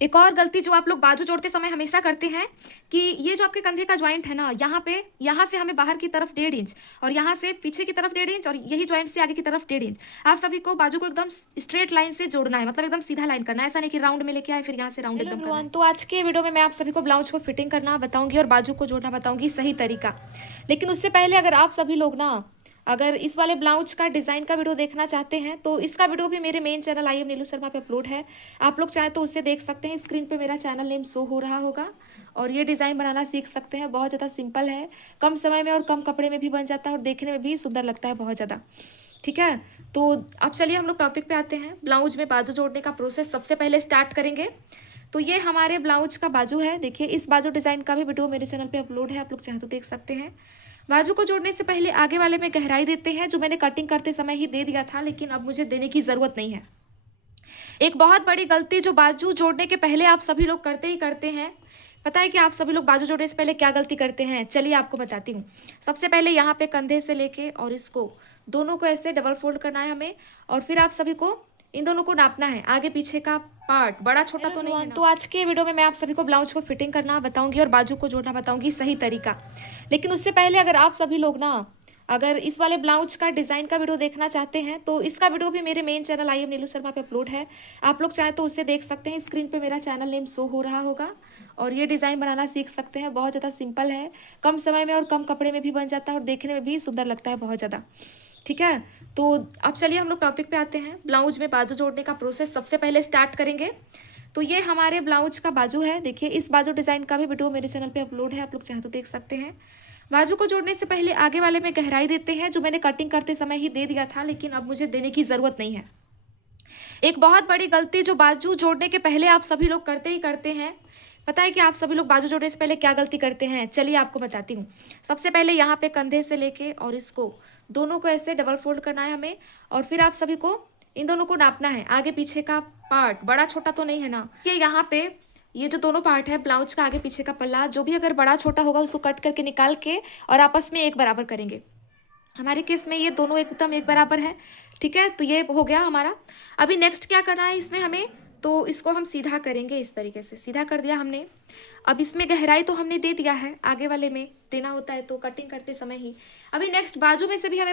एक और गलती जो आप लोग बाजू जोड़ते समय हमेशा करते हैं कि ये जो आपके कंधे का ज्वाइंट है ना, यहाँ से हमें बाहर की तरफ 1.5 इंच और यहाँ से पीछे की तरफ 1.5 इंच और यही ज्वाइंट से आगे की तरफ 1.5 इंच। आप सभी को बाजू को एकदम स्ट्रेट लाइन से जोड़ना है, मतलब एकदम सीधा लाइन करना है, ऐसा नहीं कि राउंड में लेके आए फिर यहाँ से राउंड एकदम करना है। तो आज के वीडियो में मैं आप सभी को ब्लाउज को फिटिंग करना बताऊंगी और बाजू को जोड़ना बताऊंगी सही तरीका। लेकिन उससे पहले अगर आप सभी लोग ना अगर इस वाले ब्लाउज का डिज़ाइन का वीडियो देखना चाहते हैं तो इसका वीडियो भी मेरे मेन चैनल आई एम नीलू शर्मा पे अपलोड है। आप लोग चाहें तो उससे देख सकते हैं, स्क्रीन पे मेरा चैनल नेम शो हो रहा होगा। और ये डिज़ाइन बनाना सीख सकते हैं, बहुत ज़्यादा सिंपल है, कम समय में और कम कपड़े में भी बन जाता है और देखने में भी सुंदर लगता है बहुत ज़्यादा। ठीक है, तो अब चलिए हम लोग टॉपिक पे आते हैं। ब्लाउज में बाजू जोड़ने का प्रोसेस सबसे पहले स्टार्ट करेंगे। तो ये हमारे ब्लाउज का बाजू है, देखिए इस बाजू डिज़ाइन का भी वीडियो मेरे चैनल पे अपलोड है, आप लोग चाहें तो देख सकते हैं। बाजू को जोड़ने से पहले आगे वाले में गहराई देते हैं, जो मैंने कटिंग करते समय ही दे दिया था, लेकिन अब मुझे देने की ज़रूरत नहीं है। एक बहुत बड़ी गलती जो बाजू जोड़ने के पहले आप सभी लोग करते ही करते हैं, पता है कि आप सभी लोग बाजू जोड़ने से पहले क्या गलती करते हैं? चलिए आपको बताती हूँ। सबसे पहले यहाँ पे कंधे से लेके और इसको दोनों को ऐसे डबल फोल्ड करना है हमें, और फिर आप सभी को इन दोनों को नापना है, आगे पीछे का पार्ट बड़ा छोटा तो नहीं है ना। तो आज के वीडियो में मैं आप सभी को ब्लाउज को फिटिंग करना बताऊंगी और बाजू को जोड़ना बताऊंगी सही तरीका। लेकिन उससे पहले अगर आप सभी लोग ना अगर इस वाले ब्लाउज का डिज़ाइन का वीडियो देखना चाहते हैं तो इसका वीडियो भी मेरे मेन चैनल आई एम नीलू शर्मा पे अपलोड है। आप लोग चाहें तो उससे देख सकते हैं, स्क्रीन पे मेरा चैनल नेम शो हो रहा होगा। और ये डिज़ाइन बनाना सीख सकते हैं, बहुत ज़्यादा सिंपल है, कम समय में और कम कपड़े में भी बन जाता है और देखने में भी सुंदर लगता है बहुत ज़्यादा। ठीक है, तो अब चलिए हम लोग टॉपिक पे आते हैं। ब्लाउज में बाजू जोड़ने का प्रोसेस सबसे पहले स्टार्ट करेंगे। तो ये हमारे ब्लाउज का बाजू है, देखिए इस बाजू डिज़ाइन का भी वीडियो मेरे चैनल पे अपलोड है, आप लोग चाहें तो देख सकते हैं। बाजू को जोड़ने से पहले आगे वाले में गहराई देते हैं, जो मैंने कटिंग करते समय ही दे दिया था, लेकिन अब मुझे देने की ज़रूरत नहीं है। एक बहुत बड़ी गलती जो बाजू जोड़ने के पहले आप सभी लोग करते ही करते हैं, पता है कि आप सभी लोग बाजू जोड़ने से पहले क्या गलती करते हैं? चलिए आपको बताती हूँ। सबसे पहले यहाँ पे कंधे से लेके और इसको दोनों को ऐसे डबल फोल्ड करना है हमें, और फिर आप सभी को इन दोनों को नापना है, आगे पीछे का पार्ट बड़ा छोटा तो नहीं है ना। ये यहाँ पे ये जो दोनों पार्ट है ब्लाउज का, आगे पीछे का पल्ला, जो भी अगर बड़ा छोटा होगा उसको कट करके निकाल के और आपस में एक बराबर करेंगे। हमारे केस में ये दोनों एकदम एक बराबर है। ठीक है, तो ये हो गया हमारा। अभी नेक्स्ट क्या करना है इसमें हमें, तो इसको हम सीधा करेंगे, इस तरीके से सीधा कर दिया हमने। अब इसमें गहराई तो हमने दे दिया है, आगे वाले में देना होता है तो कटिंग करते समय ही। अभी नेक्स्ट बाजू में से भी हमें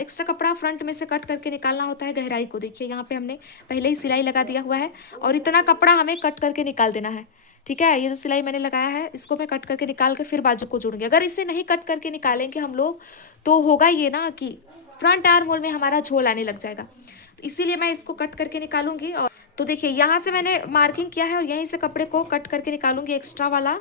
एक्स्ट्रा कपड़ा फ्रंट में से कट करके निकालना होता है गहराई को। देखिए यहाँ पे हमने पहले ही सिलाई लगा दिया हुआ है और इतना कपड़ा हमें कट करके निकाल देना है। ठीक है, ये जो सिलाई मैंने लगाया है इसको मैं कट करके निकाल के फिर बाजू को जोड़ूंगी। अगर इसे नहीं कट करके निकालेंगे हम लोग तो होगा ये ना कि फ्रंट आर्म होल में हमारा झोल आने लग जाएगा, तो इसीलिए मैं इसको कट करके निकालूंगी। और तो देखिए यहाँ से मैंने मार्किंग किया है और यहीं से कपड़े को कट करके निकालूंगी एक्स्ट्रा वाला।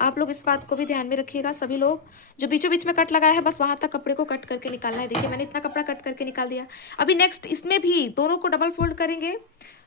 आप लोग इस बात को भी ध्यान में रखिएगा, सभी लोग जो बीचों बीच में कट लगाया है बस वहां तक कपड़े को कट करके निकालना है। देखिए मैंने इतना कपड़ा कट करके निकाल दिया। अभी नेक्स्ट इसमें भी दोनों को डबल फोल्ड करेंगे।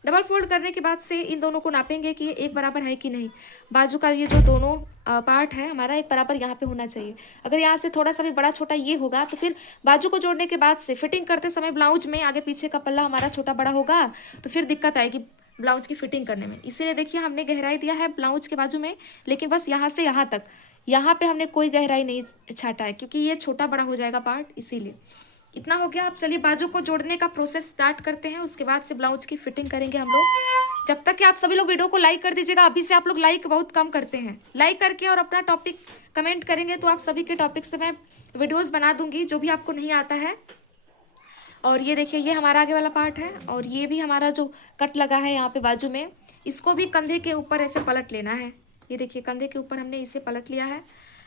डबल फोल्ड करने के बाद से इन दोनों को नापेंगे कि ये एक बराबर है कि नहीं। बाजू का ये जो दोनों पार्ट है हमारा एक बराबर यहाँ पे होना चाहिए। अगर यहाँ से थोड़ा सा भी बड़ा छोटा ये होगा तो फिर बाजू को जोड़ने के बाद से फिटिंग करते समय ब्लाउज में आगे पीछे का पल्ला हमारा छोटा बड़ा होगा तो फिर दिक्कत आएगी ब्लाउज की फिटिंग करने में। इसीलिए देखिए हमने गहराई दिया है ब्लाउज के बाजू में, लेकिन बस यहाँ से यहाँ तक, यहाँ पे हमने कोई गहराई नहीं छाटा है क्योंकि ये छोटा बड़ा हो जाएगा पार्ट, इसीलिए इतना हो गया। अब चलिए बाजू को जोड़ने का प्रोसेस स्टार्ट करते हैं, उसके बाद से ब्लाउज की फिटिंग करेंगे हम लोग। जब तक कि आप सभी लोग वीडियो को लाइक कर दीजिएगा, अभी से आप लोग लाइक बहुत कम करते हैं। लाइक करके और अपना टॉपिक कमेंट करेंगे तो आप सभी के टॉपिक्स पे मैं वीडियोज़ बना दूंगी जो भी आपको नहीं आता है। और ये देखिए ये हमारा आगे वाला पार्ट है और ये भी हमारा जो कट लगा है यहाँ पे बाजू में, इसको भी कंधे के ऊपर ऐसे पलट लेना है। ये देखिए कंधे के ऊपर हमने इसे पलट लिया है।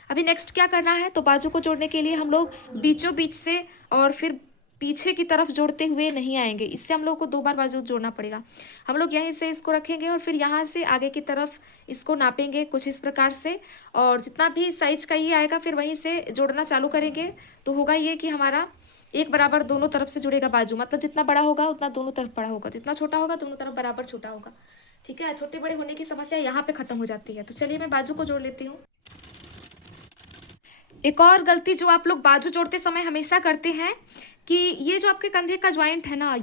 अभी नेक्स्ट क्या करना है, तो बाजू को जोड़ने के लिए हम लोग बीचों बीच से और फिर पीछे की तरफ जोड़ते हुए नहीं आएंगे, इससे हम लोग को दो बार बाजू जोड़ना पड़ेगा। हम लोग यहीं से इसको रखेंगे और फिर यहाँ से आगे की तरफ इसको नापेंगे कुछ इस प्रकार से, और जितना भी साइज का ये आएगा फिर वहीं से जोड़ना चालू करेंगे। तो होगा ये कि हमारा एक बराबर दोनों तरफ से जुड़ेगा बाजू, मतलब जितना बड़ा होगा उतना दोनों तरफ बड़ा होगा, जितना छोटा होगा दोनों तरफ बराबर छोटा होगा। ठीक है, छोटे बड़े होने की समस्या यहाँ पे खत्म हो जाती है। तो चलिए मैं बाजू को जोड़ लेती हूँ। एक और गलती जो आप लोग बाजू जोड़ते समय हमेशा करते हैं कि ये जो आपके कंधे का ज्वाइंट है ना,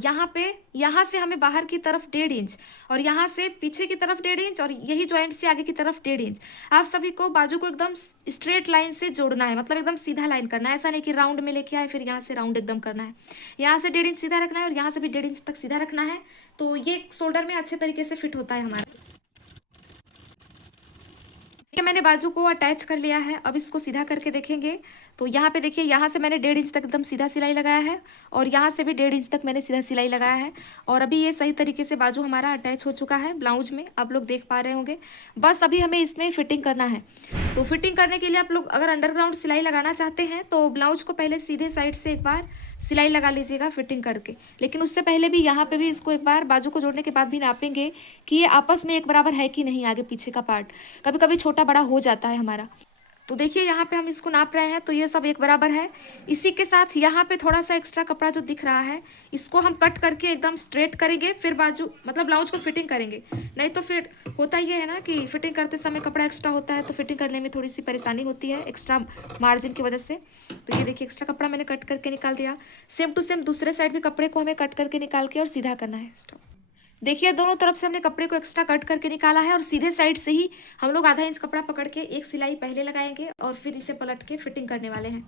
यहाँ से हमें बाहर की तरफ 1.5 इंच और यहाँ से पीछे की तरफ 1.5 इंच और यही ज्वाइंट से आगे की तरफ 1.5 इंच। आप सभी को बाजू को एकदम स्ट्रेट लाइन से जोड़ना है, मतलब एकदम सीधा लाइन करना है, ऐसा नहीं कि राउंड में लेके आए फिर यहाँ से राउंड एकदम करना है। यहाँ से 1.5 इंच सीधा रखना है और यहाँ से भी 1.5 इंच तक सीधा रखना है, तो ये शोल्डर में अच्छे तरीके से फिट होता है हमारा। ये मैंने बाजू को अटैच कर लिया है। अब इसको सीधा करके देखेंगे तो यहाँ पे देखिए, यहाँ से मैंने 1.5 इंच तक एकदम सीधा सिलाई लगाया है और यहाँ से भी 1.5 इंच तक मैंने सीधा सिलाई लगाया है। और अभी ये सही तरीके से बाजू हमारा अटैच हो चुका है ब्लाउज में, आप लोग देख पा रहे होंगे। बस अभी हमें इसमें फिटिंग करना है। तो फिटिंग करने के लिए आप लोग अगर अंडरग्राउंड सिलाई लगाना चाहते हैं तो ब्लाउज को पहले सीधे साइड से एक बार सिलाई लगा लीजिएगा फिटिंग करके। लेकिन उससे पहले भी यहाँ पे भी इसको एक बार बाजू को जोड़ने के बाद भी नापेंगे कि ये आपस में एक बराबर है कि नहीं, आगे पीछे का पार्ट कभी कभी छोटा बड़ा हो जाता है हमारा। तो देखिए यहाँ पे हम इसको नाप रहे हैं तो ये सब एक बराबर है। इसी के साथ यहाँ पे थोड़ा सा एक्स्ट्रा कपड़ा जो दिख रहा है इसको हम कट करके एकदम स्ट्रेट करेंगे, फिर बाजू मतलब ब्लाउज को फिटिंग करेंगे। नहीं तो फिर होता ये है ना कि फिटिंग करते समय कपड़ा एक्स्ट्रा होता है तो फिटिंग करने में थोड़ी सी परेशानी होती है एक्स्ट्रा मार्जिन की वजह से। तो ये देखिए एक्स्ट्रा कपड़ा मैंने कट करके निकाल दिया। सेम टू सेम दूसरे साइड भी कपड़े को हमें कट करके निकाल के और सीधा करना है। स्टॉप। देखिए दोनों तरफ से हमने कपड़े को एक्स्ट्रा कट करके निकाला है और सीधे साइड से ही हम लोग आधा इंच कपड़ा पकड़ के एक सिलाई पहले लगाएंगे और फिर इसे पलट के फिटिंग करने वाले हैं।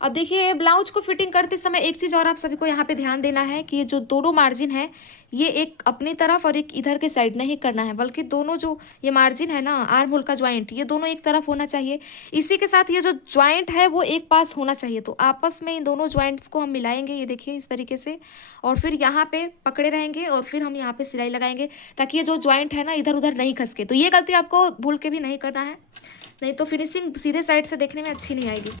अब देखिए ब्लाउज को फिटिंग करते समय एक चीज़ और आप सभी को यहाँ पे ध्यान देना है कि ये जो दोनों मार्जिन है ये एक अपनी तरफ और एक इधर के साइड नहीं करना है, बल्कि दोनों जो ये मार्जिन है ना आर्म होल का ज्वाइंट, ये दोनों एक तरफ होना चाहिए। इसी के साथ ये जो ज्वाइंट है वो एक पास होना चाहिए। तो आपस में इन दोनों ज्वाइंट्स को हम मिलाएंगे, ये देखिए इस तरीके से, और फिर यहाँ पे पकड़े रहेंगे और फिर हम यहाँ पे सिलाई लगाएंगे ताकि ये जो ज्वाइंट है ना इधर उधर नहीं खसके। तो ये गलती आपको भूल के भी नहीं करना है, नहीं तो फिनिशिंग सीधे साइड से देखने में अच्छी नहीं आएगी।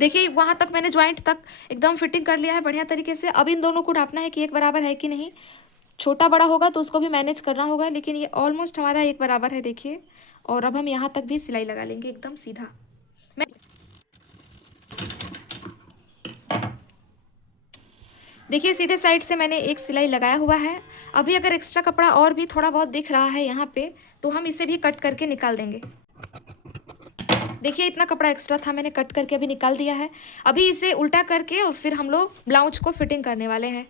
देखिए वहाँ तक मैंने ज्वाइंट तक एकदम फिटिंग कर लिया है बढ़िया तरीके से। अब इन दोनों को नापना है कि एक बराबर है कि नहीं। छोटा बड़ा होगा तो उसको भी मैनेज करना होगा, लेकिन ये ऑलमोस्ट हमारा एक बराबर है देखिए। और अब हम यहाँ तक भी सिलाई लगा लेंगे एकदम सीधा। मैं देखिए सीधे साइड से मैंने एक सिलाई लगाया हुआ है। अभी अगर एक्स्ट्रा कपड़ा और भी थोड़ा बहुत दिख रहा है यहाँ पे तो हम इसे भी कट करके निकाल देंगे। देखिए इतना कपड़ा एक्स्ट्रा था, मैंने कट करके अभी निकाल दिया है। अभी इसे उल्टा करके और फिर हम लोग ब्लाउज को फिटिंग करने वाले हैं।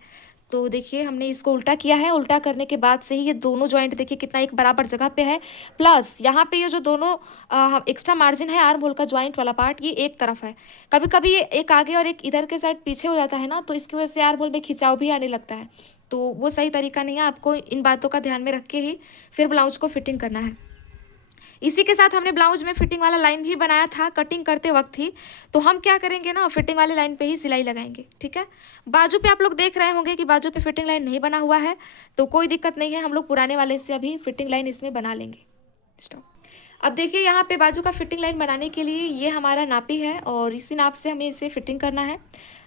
तो देखिए हमने इसको उल्टा किया है। उल्टा करने के बाद से ही ये दोनों जॉइंट देखिए कितना एक बराबर जगह पे है। प्लस यहाँ पे ये जो दोनों एक्स्ट्रा मार्जिन है आर्म होल का जॉइंट वाला पार्ट, ये एक तरफ है। कभी कभी ये एक आगे और एक इधर के साइड पीछे हो जाता है ना, तो इसकी वजह से आर्म होल में खिंचाव भी आने लगता है। तो वो सही तरीका नहीं है। आपको इन बातों का ध्यान में रख के ही फिर ब्लाउज को फिटिंग करना है। इसी के साथ हमने ब्लाउज में फिटिंग वाला लाइन भी बनाया था कटिंग करते वक्त ही। तो हम क्या करेंगे ना, फिटिंग वाली लाइन पे ही सिलाई लगाएंगे, ठीक है। बाजू पे आप लोग देख रहे होंगे कि बाजू पे फिटिंग लाइन नहीं बना हुआ है, तो कोई दिक्कत नहीं है, हम लोग पुराने वाले से अभी फिटिंग लाइन इसमें बना लेंगे। स्टॉप। अब देखिए यहाँ पे बाजू का फिटिंग लाइन बनाने के लिए ये हमारा नापी है और इसी नाप से हमें इसे फिटिंग करना है।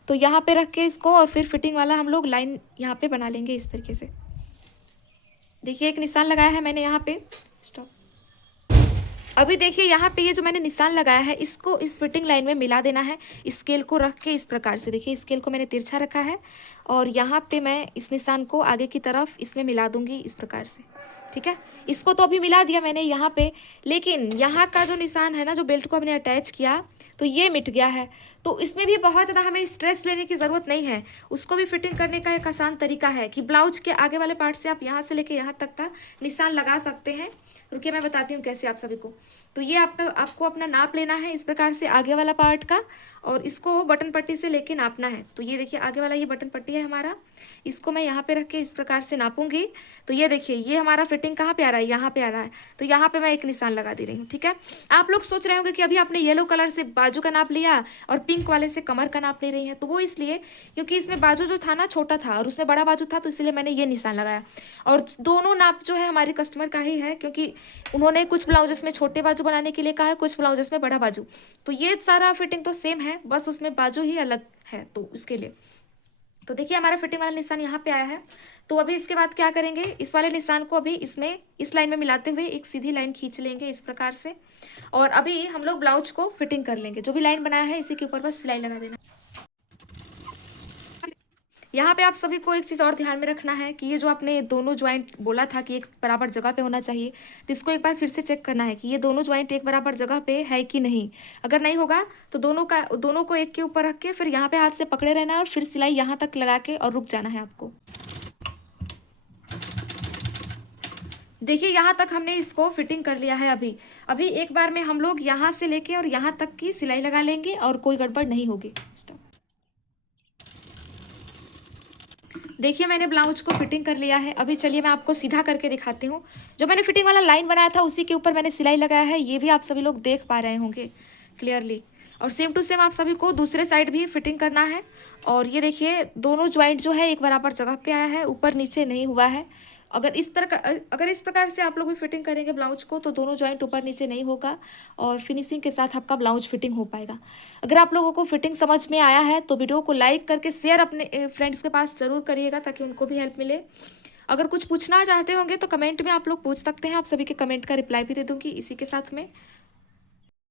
तो यहाँ पे रख के इसको और फिर फिटिंग वाला हम लोग लाइन यहाँ पे बना लेंगे इस तरीके से। देखिए एक निशान लगाया है मैंने यहाँ पे। स्टॉप। अभी देखिए यहाँ पे ये जो मैंने निशान लगाया है इसको इस फिटिंग लाइन में मिला देना है। स्केल को रख के इस प्रकार से, देखिए स्केल को मैंने तिरछा रखा है और यहाँ पे मैं इस निशान को आगे की तरफ इसमें मिला दूंगी इस प्रकार से, ठीक है। इसको तो अभी मिला दिया मैंने यहाँ पे, लेकिन यहाँ का जो निशान है ना, जो बेल्ट को हमने अटैच किया, तो ये मिट गया है। तो इसमें भी बहुत ज़्यादा हमें स्ट्रेस लेने की ज़रूरत नहीं है। उसको भी फिटिंग करने का एक आसान तरीका है कि ब्लाउज के आगे वाले पार्ट से आप यहाँ से लेके यहाँ तक का निशान लगा सकते हैं। रुकिए मैं बताती हूँ कैसे आप सभी को। तो ये आपको अपना नाप लेना है इस प्रकार से आगे वाला पार्ट का, और इसको बटन पट्टी से लेके नापना है। तो ये देखिए आगे वाला ये बटन पट्टी है हमारा, इसको मैं यहाँ पे रख के इस प्रकार से नापूंगी। तो ये देखिए ये हमारा फिटिंग कहाँ पे आ रहा है, यहाँ पे आ रहा है। तो यहाँ पे मैं एक निशान लगा दे रही हूँ, ठीक है। आप लोग सोच रहे होंगे कि अभी आपने येलो कलर से बाजू का नाप लिया और पिंक वाले से कमर का नाप ले रही हैं। तो वो इसलिए क्योंकि इसमें बाजू जो था ना छोटा था और उसमें बड़ा बाजू था, तो इसलिए मैंने ये निशान लगाया। और दोनों नाप जो है हमारे कस्टमर का ही है, क्योंकि उन्होंने कुछ ब्लाउजेस में छोटे बाजू बनाने के लिए कहा है, कुछ ब्लाउजेस में बड़ा बाजू। तो ये सारा फिटिंग तो सेम है, बस उसमें बाजू ही अलग है, तो उसके लिए। तो देखिए हमारा फिटिंग वाला निशान यहाँ पे आया है। तो अभी इसके बाद क्या करेंगे, इस वाले निशान को अभी इसमें इस लाइन में मिलाते हुए एक सीधी लाइन खींच लेंगे इस प्रकार से। और अभी हम लोग ब्लाउज को फिटिंग कर लेंगे। जो भी लाइन बनाया है इसी के ऊपर बस सिलाई लगा देना। यहाँ पे आप सभी को एक चीज़ और ध्यान में रखना है कि ये जो आपने दोनों ज्वाइंट बोला था कि एक बराबर जगह पे होना चाहिए, तो इसको एक बार फिर से चेक करना है कि ये दोनों ज्वाइंट एक बराबर जगह पे है कि नहीं। अगर नहीं होगा तो दोनों को एक के ऊपर रख के फिर यहाँ पे हाथ से पकड़े रहना है और फिर सिलाई यहाँ तक लगा के और रुक जाना है आपको। देखिए यहाँ तक हमने इसको फिटिंग कर लिया है। अभी एक बार में हम लोग यहाँ से लेके और यहाँ तक की सिलाई लगा लेंगे और कोई गड़बड़ नहीं होगी। स्टॉप। देखिए मैंने ब्लाउज को फिटिंग कर लिया है। अभी चलिए मैं आपको सीधा करके दिखाती हूँ। जो मैंने फिटिंग वाला लाइन बनाया था उसी के ऊपर मैंने सिलाई लगाया है, ये भी आप सभी लोग देख पा रहे होंगे क्लियरली। और सेम टू सेम आप सभी को दूसरे साइड भी फिटिंग करना है। और ये देखिए दोनों ज्वाइंट जो है एक बराबर जगह पे आया है, ऊपर नीचे नहीं हुआ है। अगर इस प्रकार से आप लोग भी फिटिंग करेंगे ब्लाउज को तो दोनों जॉइंट ऊपर नीचे नहीं होगा और फिनिशिंग के साथ आपका ब्लाउज फिटिंग हो पाएगा। अगर आप लोगों को फिटिंग समझ में आया है तो वीडियो को लाइक करके शेयर अपने फ्रेंड्स के पास ज़रूर करिएगा ताकि उनको भी हेल्प मिले। अगर कुछ पूछना चाहते होंगे तो कमेंट में आप लोग पूछ सकते हैं, आप सभी के कमेंट का रिप्लाई भी दे दूँगी इसी के साथ में।